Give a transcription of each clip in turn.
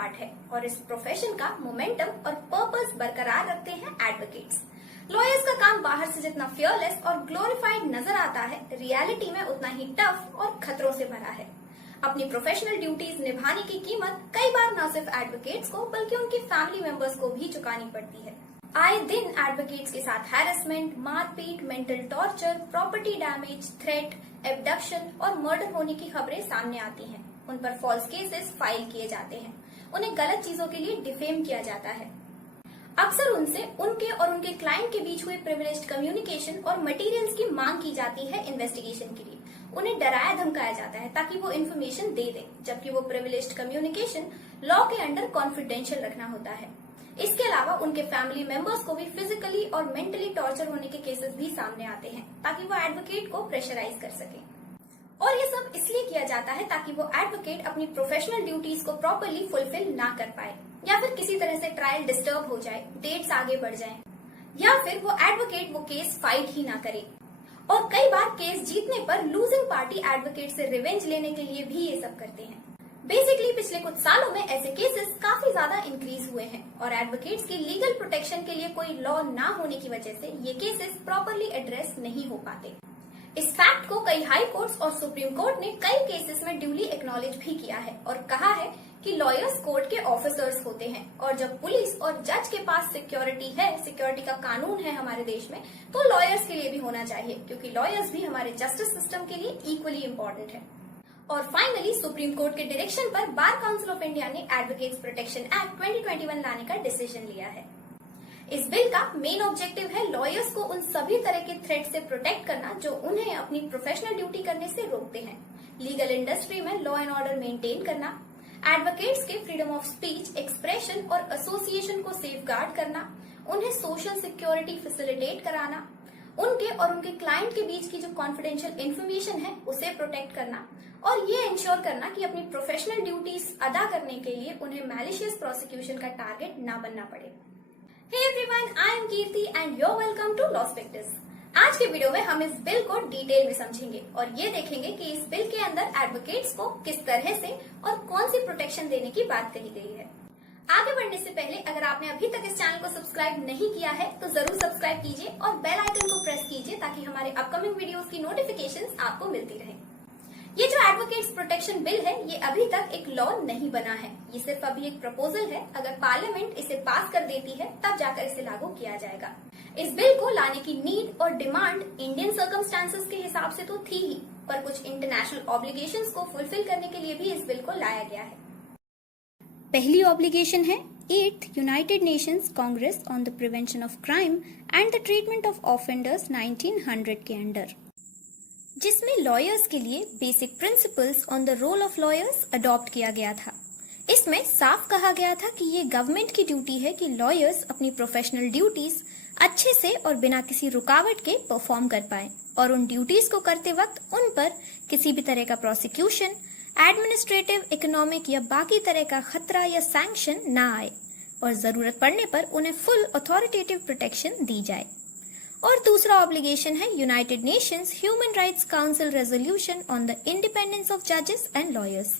Part है और इस प्रोफेशन का मोमेंटम और पर्पस बरकरार रखते हैं एडवोकेट्स। लॉयर्स का काम बाहर से जितना फियरलेस और ग्लोरीफाइड नजर आता है, रियलिटी में उतना ही टफ और खतरों से भरा है। अपनी प्रोफेशनल ड्यूटीज निभाने की कीमत कई बार न सिर्फ एडवोकेट्स को बल्कि उनकी फैमिली मेंबर्स को भी चुकानी पड़ती है। आए दिन एडवोकेट्स के साथ हैरेसमेंट, मारपीट, mental torture, property damage, threat, abduction और मर्डर होने की खबरें सामने आती हैं। उन पर फॉल्स केसेस फाइल किए जाते हैं, उन्हें गलत चीजों के लिए डिफेम किया जाता है। अक्सर उनसे उनके और उनके क्लाइंट के बीच हुए प्रिविलेज्ड कम्युनिकेशन और मटेरियल्स की मांग की जाती है इन्वेस्टिगेशन के लिए। उन्हें डराया धमकाया जाता है ताकि वो इन्फॉर्मेशन दे दे, जबकि वो प्रिविलेज्ड कम्युनिकेशन लॉ के अंडर कॉन्फिडेंशियल रखना होता है। इसके अलावा उनके फैमिली मेंबर्स को भी फिजिकली और मेंटली टॉर्चर होने के केसेस भी सामने आते हैं ताकि वो एडवोकेट को प्रेशराइज कर सके। और ये सब इसलिए किया जाता है ताकि वो एडवोकेट अपनी प्रोफेशनल ड्यूटीज को प्रॉपरली फुलफिल ना कर पाए, या फिर किसी तरह से ट्रायल डिस्टर्ब हो जाए, डेट्स आगे बढ़ जाएं, या फिर वो एडवोकेट वो केस फाइट ही ना करे। और कई बार केस जीतने पर लूजिंग पार्टी एडवोकेट से रिवेंज लेने के लिए भी ये सब करते हैं। बेसिकली पिछले कुछ सालों में ऐसे केसेस काफी ज्यादा इंक्रीज हुए हैं और एडवोकेट्स की लीगल प्रोटेक्शन के लिए कोई लॉ ना होने की वजह से ये केसेस प्रॉपरली एड्रेस नहीं हो पाते। इस फैक्ट को कई हाई कोर्ट्स और सुप्रीम कोर्ट ने कई केसेस में ड्यूली एक्नॉलेज भी किया है और कहा है कि लॉयर्स कोर्ट के ऑफिसर्स होते हैं, और जब पुलिस और जज के पास सिक्योरिटी है, सिक्योरिटी का कानून है हमारे देश में, तो लॉयर्स के लिए भी होना चाहिए, क्योंकि लॉयर्स भी हमारे जस्टिस सिस्टम के लिए इक्वली इम्पोर्टेंट है। और फाइनली सुप्रीम कोर्ट के डायरेक्शन पर बार काउंसिल ऑफ इंडिया ने एडवोकेट्स प्रोटेक्शन एक्ट 2021 लाने का डिसीजन लिया है। इस बिल का मेन ऑब्जेक्टिव है लॉयर्स को उन सभी तरह के थ्रेट से प्रोटेक्ट करना जो उन्हें अपनी प्रोफेशनल ड्यूटी करने से रोकते हैं, लीगल इंडस्ट्री में लॉ एंड ऑर्डर मेंटेन करना, एडवोकेट्स के फ्रीडम ऑफ स्पीच, एक्सप्रेशन और एसोसिएशन को सेफगार्ड करना, उन्हें सोशल सिक्योरिटी फैसिलिटेट कराना, उनके और उनके क्लाइंट के बीच की जो कॉन्फिडेंशियल इन्फॉर्मेशन है उसे प्रोटेक्ट करना, और ये इंश्योर करना कि अपनी प्रोफेशनल ड्यूटीज अदा करने के लिए उन्हें मैलिशियस प्रोसिक्यूशन का टारगेट ना बनना पड़े। Hey everyone, I am Kirti and you're welcome to Lawspectus। आज के वीडियो में हम इस बिल को डिटेल में समझेंगे और ये देखेंगे कि इस बिल के अंदर एडवोकेट्स को किस तरह से और कौन सी प्रोटेक्शन देने की बात कही गई है। आगे बढ़ने से पहले अगर आपने अभी तक इस चैनल को सब्सक्राइब नहीं किया है तो जरूर सब्सक्राइब कीजिए और बेल आइकन को प्रेस कीजिए ताकि हमारे अपकमिंग वीडियोस की नोटिफिकेशंस आपको मिलती रहे। ये जो एडवोकेट्स प्रोटेक्शन बिल है ये अभी तक एक लॉ नहीं बना है, ये सिर्फ अभी एक प्रपोजल है। अगर पार्लियामेंट इसे पास कर देती है तब जाकर इसे लागू किया जाएगा। इस बिल को लाने की नीड और डिमांड इंडियन सर्कमस्टांसेस के हिसाब से तो थी ही, पर कुछ इंटरनेशनल ऑब्लिगेशंस को फुलफिल करने के लिए भी इस बिल को लाया गया है। पहली ऑब्लिगेशन है 8th United Nations Congress on the Prevention of Crime and the Treatment of Offenders 1900 के अंडर, जिसमें लॉयर्स के लिए basic principles on the role of lawyers adopt किया गया था। इसमें साफ कहा गया था कि ये गवर्नमेंट की ड्यूटी है कि लॉयर्स अपनी प्रोफेशनल ड्यूटीज अच्छे से और बिना किसी रुकावट के परफॉर्म कर पाएं और उन ड्यूटीज को करते वक्त उन पर किसी भी तरह का प्रोसिक्यूशन, एडमिनिस्ट्रेटिव, इकोनॉमिक या बाकी तरह का खतरा या सैंक्शन ना आए और जरूरत पड़ने पर उन्हें फुल अथॉरिटेटिव प्रोटेक्शन दी जाए। और दूसरा ऑब्लिगेशन है United Nations human rights council resolution on the independence of जजेस एंड लॉयर्स,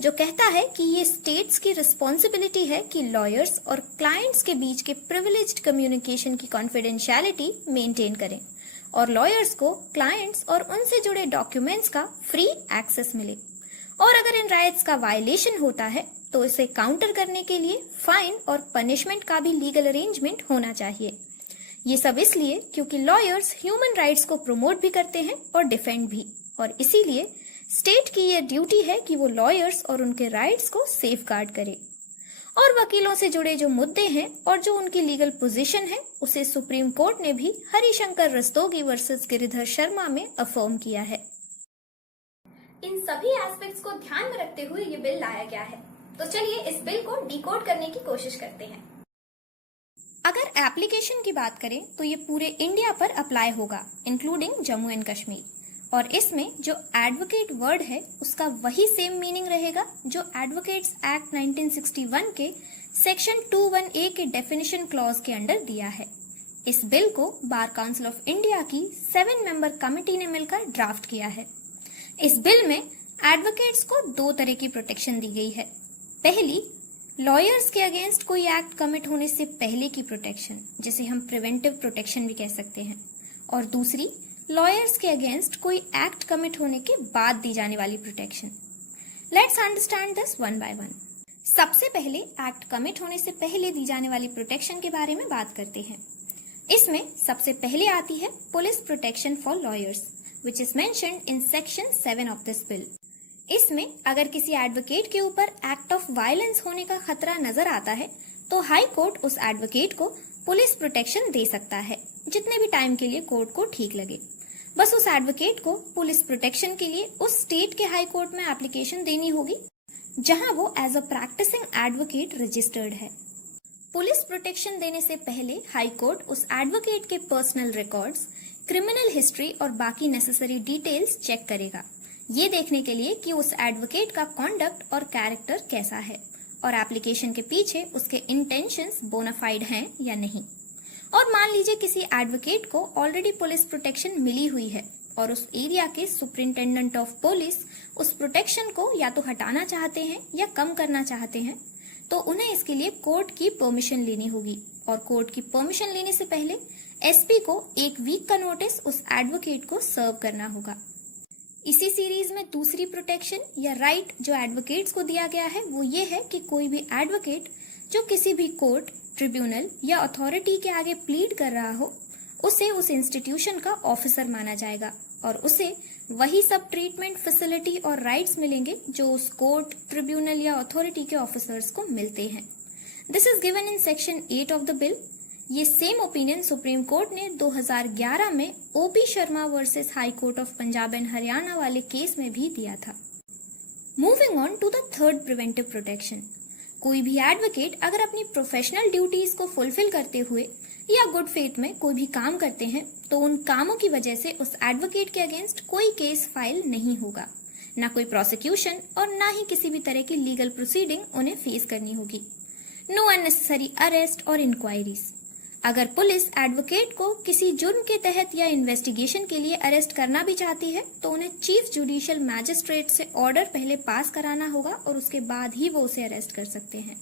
जो कहता है कि ये स्टेट्स की रिस्पॉन्सिबिलिटी है कि लॉयर्स और क्लाइंट्स के बीच के प्रिविलेज्ड कम्युनिकेशन की कॉन्फिडेंशियलिटी मेंटेन करें और लॉयर्स को क्लाइंट्स और उनसे जुड़े डॉक्यूमेंट्स का फ्री एक्सेस मिले। और अगर इन राइट्स का वायलेशन होता है तो इसे काउंटर करने के लिए फाइन और पनिशमेंट का भी लीगल अरेंजमेंट होना चाहिए। ये सब इसलिए क्योंकि लॉयर्स ह्यूमन राइट्स को प्रमोट भी करते हैं और डिफेंड भी, और इसीलिए स्टेट की ये ड्यूटी है कि वो लॉयर्स और उनके राइट्स को सेफगार्ड करे। और वकीलों से जुड़े जो मुद्दे हैं और जो उनकी लीगल पोजीशन है उसे सुप्रीम कोर्ट ने भी हरिशंकर रस्तोगी वर्सेस गिरिधर शर्मा में अफर्म किया है। इन सभी एस्पेक्ट्स को ध्यान में रखते हुए ये बिल लाया गया है, तो चलिए इस बिल को डिकोड करने की कोशिश करते हैं। अगर एप्लीकेशन की बात करें तो ये पूरे इंडिया पर अप्लाई होगा, इंक्लूडिंग जम्मू एंड कश्मीर, और इसमें जो एडवोकेट वर्ड है उसका वही सेम मीनिंग रहेगा जो एडवोकेट्स एक्ट 1961 के सेक्शन 21A के डेफिनेशन क्लॉज के अंडर दिया है। इस बिल को बार काउंसिल ऑफ इंडिया की 7 मेंबर कमेटी ने मिलकर ड्राफ्ट किया है। इस बिल में एडवोकेट्स को 2 तरह की प्रोटेक्शन दी गई है। पहली, लॉयर्स के अगेंस्ट कोई एक्ट कमिट होने से पहले की प्रोटेक्शन, जिसे हम प्रिवेंटिव प्रोटेक्शन भी कह सकते हैं, और दूसरी लॉयर्स के अगेंस्ट कोई एक्ट कमिट होने के बाद दी जाने वाली protection. Let's understand this one by one. सबसे पहले एक्ट कमिट होने से पहले दी जाने वाली प्रोटेक्शन के बारे में बात करते हैं। इसमें सबसे पहले आती है police protection for lawyers, which is mentioned in section 7 of this bill. इसमें अगर किसी एडवोकेट के ऊपर एक्ट ऑफ वायलेंस होने का खतरा नजर आता है तो हाई कोर्ट उस एडवोकेट को पुलिस प्रोटेक्शन दे सकता है, जितने भी टाइम के लिए कोर्ट को ठीक लगे। बस उस एडवोकेट को पुलिस प्रोटेक्शन के लिए उस स्टेट के हाई कोर्ट में एप्लीकेशन देनी होगी जहां वो as a practising advocate registered है। पुलिस प्रोटेक्शन देने से पहले हाई कोर्ट उस एडवोकेट के पर्सनल रिकॉर्ड्स, क्रिमिनल हिस्ट्री और बाकी नेसेसरी डिटेल्स चेक करेगा, ये देखने के लिए कि उस एडवोकेट का कॉन्डक्ट और कैरेक्टर कैसा है और एप्लीकेशन के पीछे उसके इंटेंशंस बोनाफाइड हैं या नहीं। और मान लीजिए किसी एडवोकेट को ऑलरेडी पुलिस प्रोटेक्शन मिली हुई है और उस एरिया के सुपरिंटेंडेंट ऑफ पुलिस उस प्रोटेक्शन को या तो हटाना चाहते हैं या कम करना चाहते हैं, तो उन्हें इसके लिए कोर्ट की परमिशन लेनी होगी। और कोर्ट की परमिशन लेने से पहले एसपी को 1 वीक का नोटिस उस एडवोकेट को सर्व करना होगा। इसी सीरीज में दूसरी प्रोटेक्शन या राइट जो एडवोकेट्स को दिया गया है वो ये है कि कोई भी एडवोकेट जो किसी भी कोर्ट, ट्रिब्यूनल या अथॉरिटी के आगे प्लीड कर रहा हो, उसे उस इंस्टीट्यूशन का ऑफिसर माना जाएगा और उसे वही सब ट्रीटमेंट, फैसिलिटी और राइट्स मिलेंगे जो उस कोर्ट, ट्रिब्यूनल या अथॉरिटी के ऑफिसर्स को मिलते हैं। This is given in section 8 of the bill. ये सेम ओपिनियन सुप्रीम कोर्ट ने 2011 में OP Sharma versus High Court of Punjab and Haryana वाले केस में भी दिया था। Moving on to the third preventive protection. कोई भी एडवोकेट अगर अपनी प्रोफेशनल ड्यूटीज को फुलफिल करते हुए या गुड फेथ में कोई भी काम करते हैं तो उन कामों की वजह से उस एडवोकेट के अगेंस्ट कोई केस फाइल नहीं होगा, ना कोई प्रोसिक्यूशन और ना ही किसी भी तरह की लीगल प्रोसीडिंग उन्हें फेस करनी होगी। नो अननेसेसरी अरेस्ट और इंक्वायरीज। अगर पुलिस एडवोकेट को किसी जुर्म के तहत या इन्वेस्टिगेशन के लिए अरेस्ट करना भी चाहती है तो उन्हें चीफ जुडिशियल मैजिस्ट्रेट से ऑर्डर पहले पास कराना होगा और उसके बाद ही वो उसे अरेस्ट कर सकते हैं।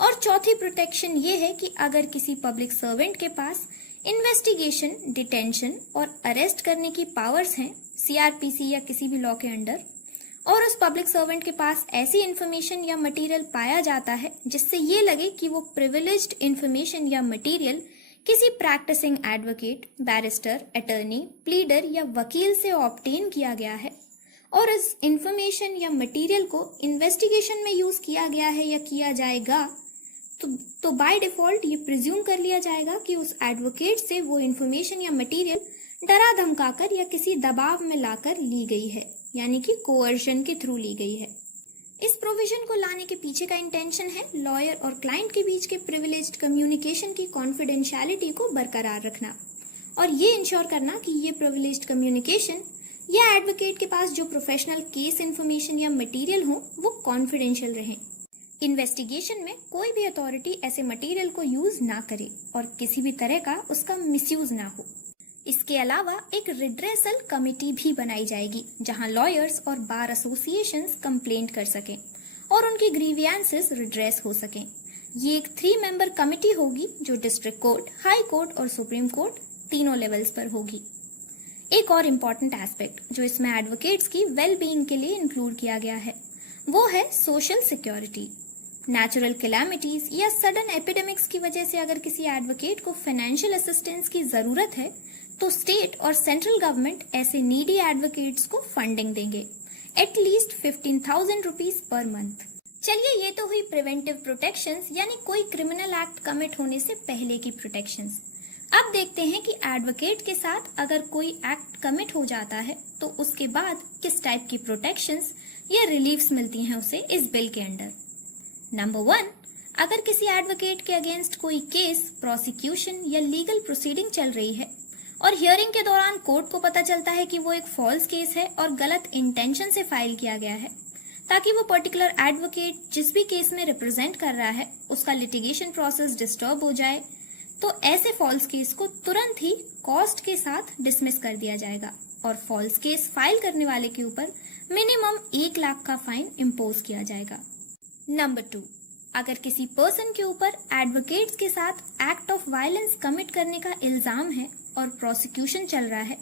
और चौथी प्रोटेक्शन ये है कि अगर किसी पब्लिक सर्वेंट के पास इन्वेस्टिगेशन, डिटेंशन और अरेस्ट करने की पावर्स हैं सीआरपीसी या किसी भी लॉ के अंडर, और उस पब्लिक सर्वेंट के पास ऐसी इंफॉर्मेशन या मटेरियल पाया जाता है जिससे ये लगे कि वो प्रिविलेज्ड इंफॉर्मेशन या मटेरियल किसी practising advocate, barrister, attorney, pleader या वकील से ऑब्टेन किया गया है और इस इंफॉर्मेशन या मटेरियल को इन्वेस्टिगेशन में यूज किया गया है या किया जाएगा, तो बाय डिफॉल्ट ये प्रिज्यूम कर लिया जाएगा कि उस एडवोकेट से वो इंफॉर्मेशन या मटेरियल डरा धमकाकर या किसी दबाव में लाकर ली गई है, यानी कि कोअर्शन के थ्रू ली गई है। इस प्रोविजन को लाने के पीछे का इंटेंशन है लॉयर और क्लाइंट के बीच के प्रिविलेज्ड कम्युनिकेशन की कॉन्फिडेंशियलिटी को बरकरार रखना और ये इंश्योर करना कि ये प्रिविलेज्ड कम्युनिकेशन या एडवोकेट के पास जो प्रोफेशनल केस इंफॉर्मेशन या मटेरियल हो वो कॉन्फिडेंशियल रहे। इन्वेस्टिगेशन में कोई भी अथॉरिटी ऐसे मटेरियल को यूज ना करे और किसी भी तरह का उसका मिसयूज ना हो। इसके अलावा एक रिड्रेसल कमेटी भी बनाई जाएगी जहां लॉयर्स और बार एसोसिएशंस कंप्लेंट कर सकें और उनकी ग्रीवियंसेस रिड्रेस हो सकें। ये एक 3 मेंबर कमेटी होगी जो डिस्ट्रिक्ट कोर्ट, हाई कोर्ट और सुप्रीम कोर्ट तीनों लेवल्स पर होगी। एक और इम्पॉर्टेंट एस्पेक्ट जो इसमें एडवोकेट्स की वेल बीइंग के लिए इंक्लूड किया गया है वो है सोशल सिक्योरिटी। नेचुरल कैलामिटीज या सडन एपिडेमिक्स की वजह से अगर किसी एडवोकेट को फाइनेंशियल असिस्टेंस की जरूरत है तो स्टेट और सेंट्रल गवर्नमेंट ऐसे नीडी एडवोकेट्स को फंडिंग देंगे, एटलीस्ट 15,000 रुपीज पर मंथ। चलिए, ये तो हुई प्रिवेंटिव प्रोटेक्शंस यानी कोई क्रिमिनल एक्ट कमिट होने से पहले की प्रोटेक्शंस। अब देखते हैं कि एडवोकेट के साथ अगर कोई एक्ट कमिट हो जाता है तो उसके बाद किस टाइप की प्रोटेक्शंस या रिलीफ्स मिलती हैं उसे इस बिल के अंडर। नंबर 1, अगर किसी एडवोकेट के अगेंस्ट कोई केस, प्रोसिक्यूशन या लीगल प्रोसीडिंग चल रही है और हियरिंग के दौरान कोर्ट को पता चलता है कि वो एक फॉल्स केस है और गलत इंटेंशन से फाइल किया गया है ताकि वो पर्टिकुलर एडवोकेट जिस भी केस में रिप्रेजेंट कर रहा है उसका लिटिगेशन प्रोसेस डिस्टर्ब हो जाए, तो ऐसे फॉल्स केस को तुरंत ही कॉस्ट के साथ डिसमिस कर दिया जाएगा और फॉल्स केस फाइल करने वाले के ऊपर मिनिमम 1 लाख का फाइन इम्पोज किया जाएगा। नंबर 2, अगर किसी पर्सन के ऊपर एडवोकेट्स के साथ एक्ट ऑफ वायलेंस कमिट करने का इल्जाम है और प्रोसिक्यूशन चल रहा है,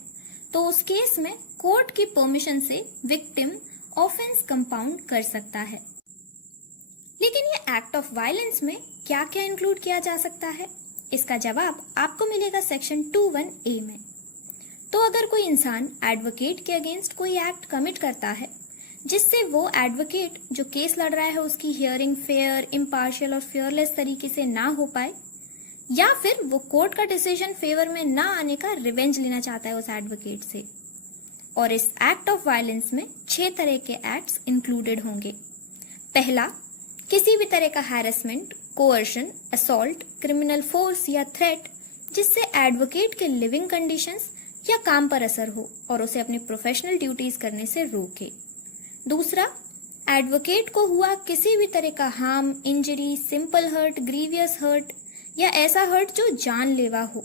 तो उस केस में कोर्ट की परमिशन से विक्टिम ऑफेंस कंपाउंड कर सकता है। लेकिन ये एक्ट ऑफ वायलेंस में क्या क्या इंक्लूड किया जा सकता है, इसका जवाब आपको मिलेगा सेक्शन 21A में। तो अगर कोई इंसान एडवोकेट के अगेंस्ट कोई एक्ट कमिट करता है जिससे वो एडवोकेट जो केस लड़ रहा है उसकी हियरिंग फेयर, इम्पार्शियल और फेयरलेस तरीके से ना हो पाए, या फिर वो कोर्ट का डिसीजन फेवर में ना आने का रिवेंज लेना चाहता है उस एडवोकेट से, और इस एक्ट ऑफ वायलेंस में 6 तरह के एक्ट्स इंक्लूडेड होंगे। पहला, किसी भी तरह का harassment, coercion, assault, criminal force या थ्रेट जिससे एडवोकेट के लिविंग कंडीशंस या काम पर असर हो और उसे अपनी प्रोफेशनल ड्यूटीज करने से रोके। दूसरा, एडवोकेट को हुआ किसी भी तरह का harm, injury, simple hurt, grievous hurt या ऐसा हर्ट जो जानलेवा हो,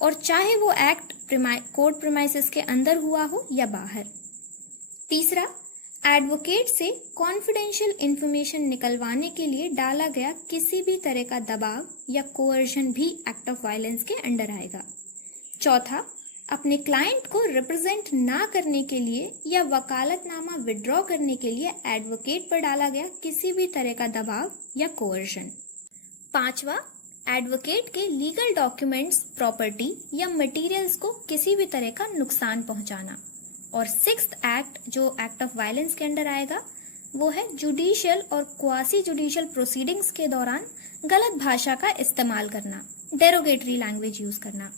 और चाहे वो एक्ट कोर्ट प्रीमाइसेस के अंदर हुआ हो या बाहर। तीसरा, एडवोकेट से कॉन्फिडेंशियल इंफॉर्मेशन निकलवाने के लिए डाला गया किसी भी तरह का दबाव या कोअर्शन भी एक्ट ऑफ वायलेंस के अंडर आएगा। चौथा, अपने क्लाइंट को रिप्रेजेंट ना करने के लिए या वकालतनामा विड्रॉ करने के लिए एडवोकेट पर डाला गया किसी भी तरह का दबाव या कोअर्शन। पांचवा, एडवोकेट के लीगल डॉक्यूमेंट्स, प्रॉपर्टी या मटेरियल्स को किसी भी तरह का नुकसान पहुंचाना। और 6th एक्ट जो एक्ट ऑफ वायलेंस के अंडर आएगा वो है जुडिशियल और क्वासी जुडिशियल प्रोसीडिंग्स के दौरान गलत भाषा का इस्तेमाल करना, डेरोगेटरी लैंग्वेज यूज करना।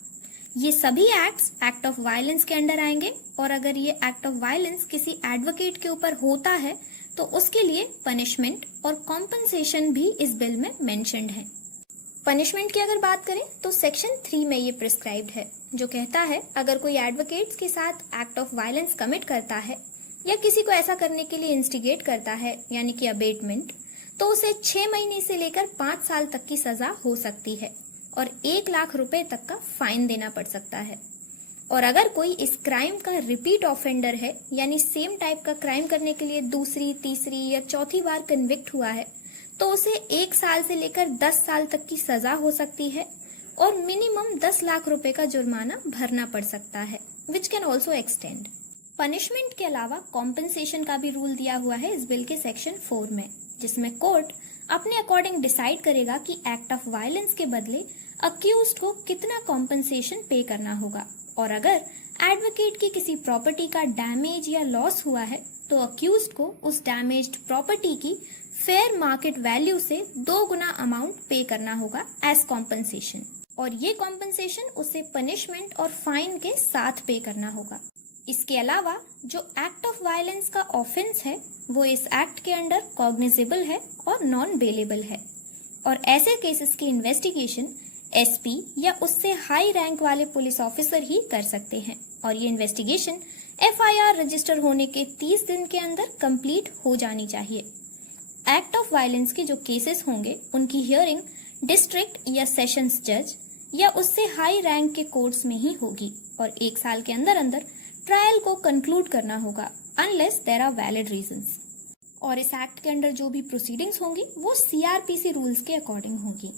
ये सभी एक्ट्स एक्ट ऑफ वायलेंस के अंडर आएंगे, और अगर ये एक्ट ऑफ वायलेंस किसी एडवोकेट के ऊपर होता है तो उसके लिए पनिशमेंट और कॉम्पनसेशन भी इस बिल में मेंशन्ड है। पनिशमेंट की अगर बात करें तो सेक्शन 3 में ये प्रिस्क्राइब्ड है, जो कहता है अगर कोई एडवोकेट्स के साथ एक्ट ऑफ वायलेंस कमिट करता है या किसी को ऐसा करने के लिए इंस्टिगेट करता है, यानी कि अबेटमेंट, तो उसे 6 महीने से लेकर 5 साल तक की सजा हो सकती है और 1 लाख रुपए तक का फाइन देना पड़ सकता है। और अगर कोई इस क्राइम का रिपीट ऑफेंडर है, यानी सेम टाइप का क्राइम करने के लिए दूसरी, तीसरी या चौथी बार कन्विक्ट हुआ है, तो उसे 1 साल से लेकर 10 साल तक की सजा हो सकती है और मिनिमम 10 लाख रुपए का जुर्माना भरना पड़ सकता है, which can also extend. Punishment के अलावा कॉम्पनसेशन का भी रूल दिया हुआ है इस बिल के सेक्शन 4 में, जिसमें कोर्ट अपने अकॉर्डिंग डिसाइड करेगा कि एक्ट ऑफ वायलेंस के बदले अक्यूज्ड को कितना कॉम्पनसेशन पे करना होगा। और अगर एडवोकेट की किसी प्रॉपर्टी का डैमेज या लॉस हुआ है तो अक्यूज्ड को उस डैमेज्ड प्रॉपर्टी की फेयर मार्केट वैल्यू से 2 गुना अमाउंट पे करना होगा एज कॉम्पनसेशन, और ये कॉम्पनसेशन उसे पनिशमेंट और फाइन के साथ पे करना होगा। इसके अलावा जो एक्ट ऑफ वायलेंस का ऑफेंस है वो इस एक्ट के अंडर कॉग्निजेबल है और नॉन बेलेबल है, और ऐसे केसेस की इन्वेस्टिगेशन एसपी या उससे हाई रैंक वाले पुलिस ऑफिसर ही कर सकते हैं, और ये इन्वेस्टिगेशन एफआईआर रजिस्टर होने के 30 दिन के अंदर कंप्लीट हो जानी चाहिए। एक्ट ऑफ वायलेंस के जो केसेस होंगे उनकी हियरिंग डिस्ट्रिक्ट या सेशंस जज या उससे हाई रैंक के कोर्ट्स में ही होगी, और 1 साल के अंदर अंदर ट्रायल को कंक्लूड करना होगा unless there are valid reasons. और इस एक्ट के अंडर जो भी प्रोसीडिंग्स होंगी वो सीआरपीसी रूल्स के अकॉर्डिंग होगी।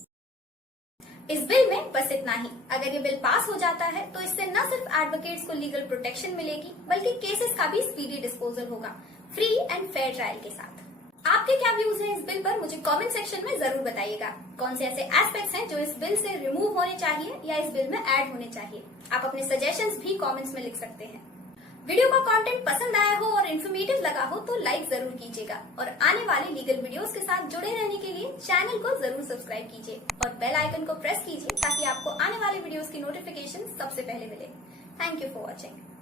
इस बिल में बस इतना ही। अगर ये बिल पास हो जाता है तो इससे न सिर्फ एडवोकेट्स को लीगल प्रोटेक्शन मिलेगी बल्कि केसेस का भी स्पीडी डिस्पोजल होगा, फ्री एंड फेयर ट्रायल के साथ। आपके क्या व्यूज हैं इस बिल पर, मुझे कमेंट सेक्शन में जरूर बताइएगा। कौन से ऐसे एस्पेक्ट्स हैं जो इस बिल से रिमूव होने चाहिए या इस बिल में ऐड होने चाहिए। आप अपने सजेशंस भी कमेंट्स में लिख सकते हैं। वीडियो का कंटेंट पसंद आया हो और इन्फॉर्मेटिव लगा हो तो लाइक जरूर कीजिएगा, और आने वाले लीगल वीडियोस के साथ जुड़े रहने के लिए चैनल को जरूर सब्सक्राइब कीजिए और बेल आइकन को प्रेस कीजिए ताकि आपको आने वाले वीडियोस की नोटिफिकेशन सबसे पहले मिले। Thank you for watching.